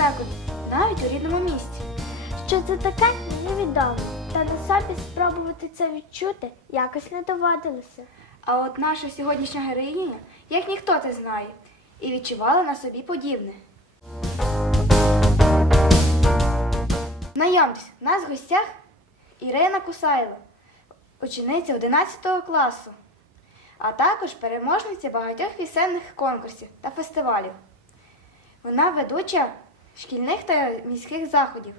закладі, навіть у рідному місті. Що це таке, мені відомо. Та на собі спробувати це відчути якось не доводилося. А от наша сьогоднішня героїня, як ніхто це знає, і відчувала на собі подібне. Знайомтесь, у нас в гостях Ірина Кусайло, учениця 11 класу, а також переможниця багатьох пісенних конкурсів та фестивалів. Вона ведуча шкільних та міських заходів,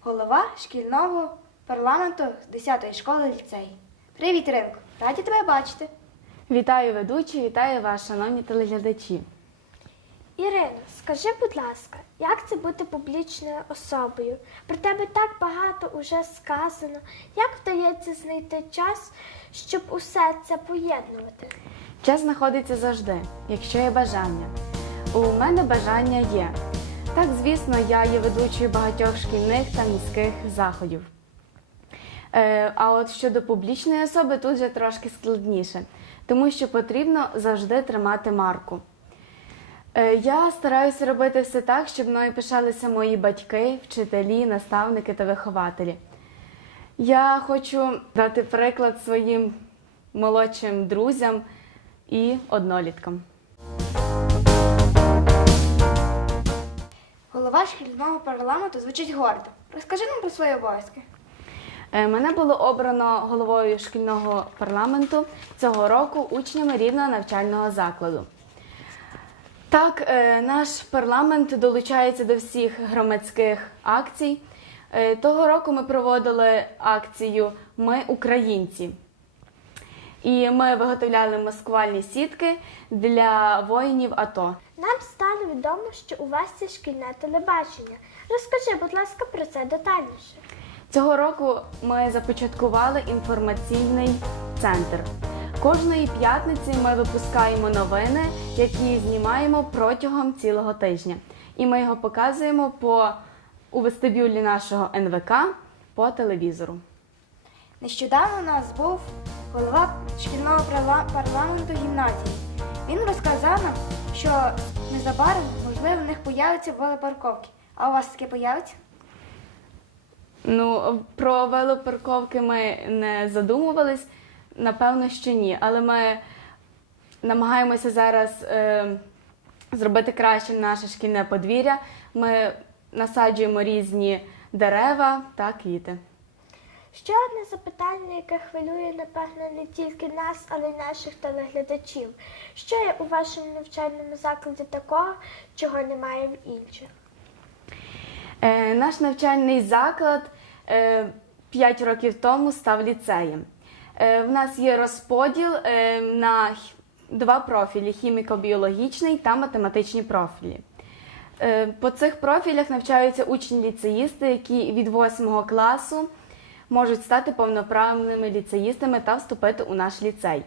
голова шкільного парламенту 10-ї школи ліцей. Привіт, Іринко! Раді тебе бачити. Вітаю ведучі, вітаю вас, шановні телеглядачі. Ірино, скажи, будь ласка, як це бути публічною особою? Про тебе так багато уже сказано. Як вдається знайти час, щоб усе це поєднувати? Час знаходиться завжди, якщо є бажання. У мене бажання є. Так, звісно, я є ведучою багатьох шкільних та міських заходів. Е, а от щодо публічної особи тут вже трошки складніше, тому що потрібно завжди тримати марку. Е, Я стараюся робити все так, щоб мною пишалися мої батьки, вчителі, наставники та вихователі. Я хочу дати приклад своїм молодшим друзям і одноліткам. Голова шкільного парламенту звучить гордо. Розкажи нам про свої обов'язки. Е, Мене було обрано головою шкільного парламенту цього року учнями рідного навчального закладу. Так, е, наш парламент долучається до всіх громадських акцій. Е, Того року ми проводили акцію Ми українці. І ми виготовляли маскувальні сітки для воїнів АТО. Нам стало відомо, що у вас є шкільне телебачення. Розкажи, будь ласка, про це детальніше. Цього року ми започаткували інформаційний центр. Кожної п'ятниці ми випускаємо новини, які знімаємо протягом цілого тижня. І ми його показуємо по у вестибюлі нашого НВК по телевізору. Нещодавно у нас був голова шкільного парламенту гімназії. Він розказав нам, що незабаром, можливо, в них появляться велопарковки. А у вас таке появиться? Ну, про велопарковки ми не задумувались, напевно, що ні. Але ми намагаємося зараз е, зробити краще наше шкільне подвір'я. Ми насаджуємо різні дерева та квіти. Ще одне запитання, яке хвилює, напевно, не тільки нас, але й наших телеглядачів. Що є у вашому навчальному закладі такого, чого немає в інших? Е, наш навчальний заклад е, 5 років тому став ліцеєм. Е, в нас є розподіл е, на два профілі: хіміко-біологічний та математичні профілі. Е, по цих профілях навчаються учні-ліцеїсти, які від 8 класу можуть стати повноправними ліцеїстами та вступити у наш ліцей.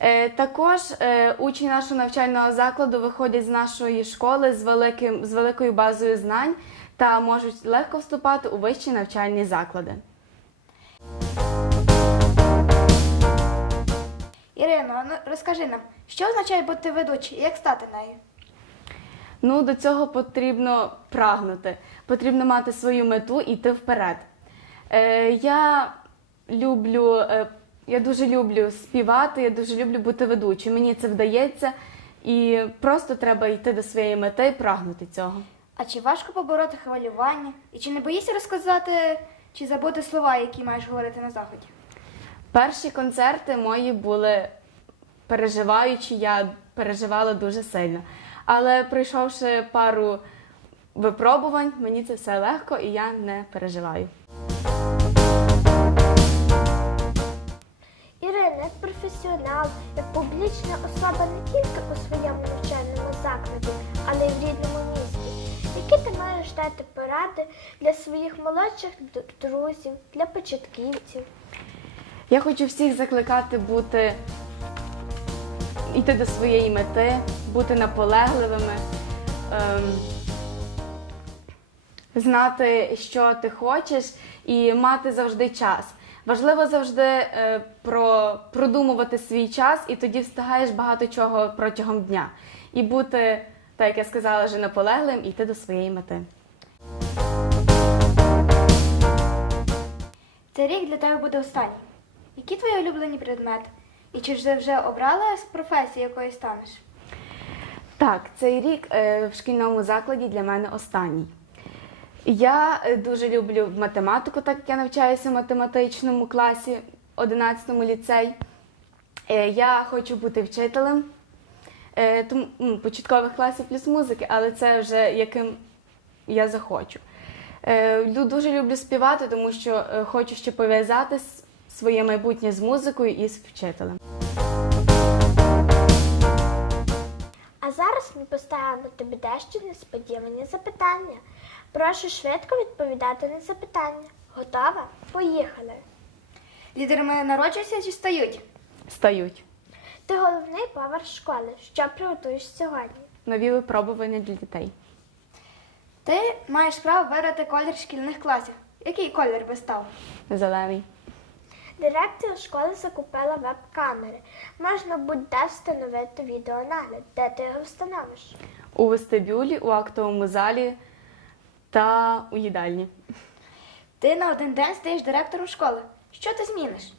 Е, Також е, учні нашого навчального закладу виходять з нашої школи з, великим, з великою базою знань та можуть легко вступати у вищі навчальні заклади. Ірино, ну розкажи нам, що означає бути ведучою і як стати нею? Ну, до цього потрібно прагнути, потрібно мати свою мету і йти вперед. Е, я люблю, е, я дуже люблю співати, я дуже люблю бути ведучою. Мені це вдається, і просто треба йти до своєї мети і прагнути цього. А чи важко побороти хвилювання? І чи не боїшся розказати чи забути слова, які маєш говорити на заході? Перші концерти мої були переживаючі, я переживала дуже сильно. Але пройшовши пару випробувань, мені це все легко і я не переживаю. Професіонал, як публічна особа не тільки у своєму навчальному закладі, але й в рідному місті. Які ти маєш дати поради для своїх молодших друзів, для початківців? Я хочу всіх закликати бути йти до своєї мети, бути наполегливими, ем, знати, що ти хочеш, і мати завжди час. Важливо завжди е, про, продумувати свій час, і тоді встигаєш багато чого протягом дня. І бути так як я сказала, вже наполеглим і йти до своєї мети. Цей рік для тебе буде останній. Які твої улюблені предмети? І чи вже вже обрала професію, якою станеш? Так, цей рік е, в шкільному закладі для мене останній. Я е, дуже люблю математику, так як я навчаюся в математичному класі 11 ліцей. Е, Я хочу бути вчителем е, ну, початкових класів плюс музики, але це вже яким я захочу. Дуже люблю співати, тому що хочу ще пов'язати своє майбутнє з музикою і з вчителем. А зараз ми поставимо тобі дещо несподівані запитання. Прошу швидко відповідати на запитання. Готова? Поїхали. Лідерами народжуються чи стають? Стають Ти головний повар школи. Що приготуєш сьогодні? нові випробування для дітей. Ти маєш право вибрати колір шкільних класів. Який колір би став? Зелений. Дирекція школи закупила веб-камери. Можна будь-де встановити відеонагляд. Де ти його встановиш? у вестибюлі, у актовому залі та у їдальні. Ти на один день стаєш директором школи. Що ти зміниш?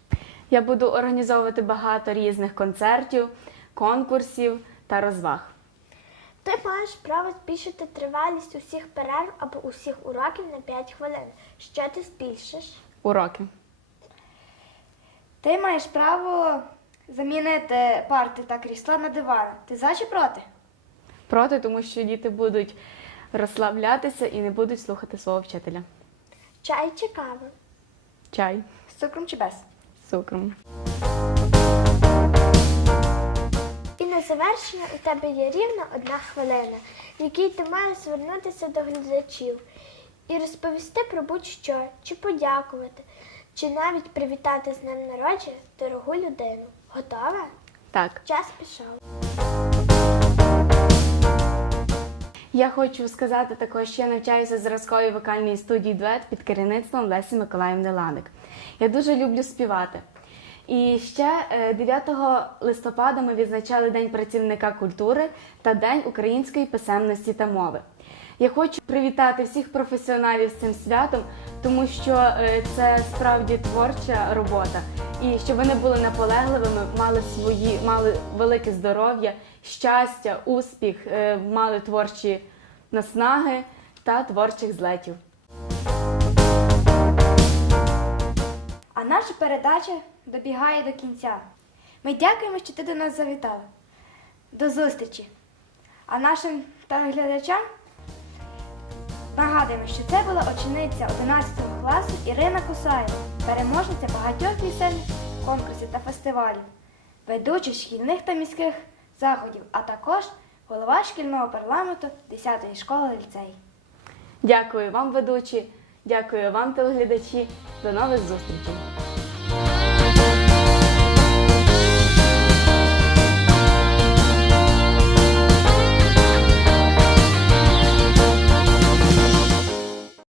Я буду організовувати багато різних концертів, конкурсів та розваг. Ти маєш право збільшити тривалість усіх перерв або усіх уроків на 5 хвилин. Що ти збільшиш? Уроки. Ти маєш право замінити парти та крісла на дивани. Ти за чи проти? Проти, тому що діти будуть розслаблятися і не будуть слухати свого вчителя. Чай чи кава? Чай З цукром чи без? з цукром. І на завершення у тебе є рівно одна хвилина, в якій ти маєш звернутися до глядачів і розповісти про будь-що, чи подякувати, чи навіть привітати з днем народження дорогу людину. Готова? Так, Час пішов. Я хочу сказати також, що я навчаюся зразкової вокальній студії дует під керівництвом Лесі Миколаївни Ланик. Я дуже люблю співати. І ще е, 9 листопада ми відзначали День працівника культури та День української писемності та мови. Я хочу привітати всіх професіоналів з цим святом, тому що е, це справді творча робота. І щоб вони були наполегливими, мали свої, мали велике здоров'я, щастя, успіх, е, мали творчі наснаги та творчих злетів. А наша передача добігає до кінця. Ми дякуємо, що ти до нас завітала. До зустрічі! А нашим телеглядачам нагадуємо, що це була учениця 11 класу Ірина Кусаєва, переможниця багатьох пісень конкурсів та фестивалів, ведуча шкільних та міських заходів, а також голова шкільного парламенту 10-ї школи ліцей. Дякую вам, ведучі, дякую вам, телеглядачі. До нових зустрічей!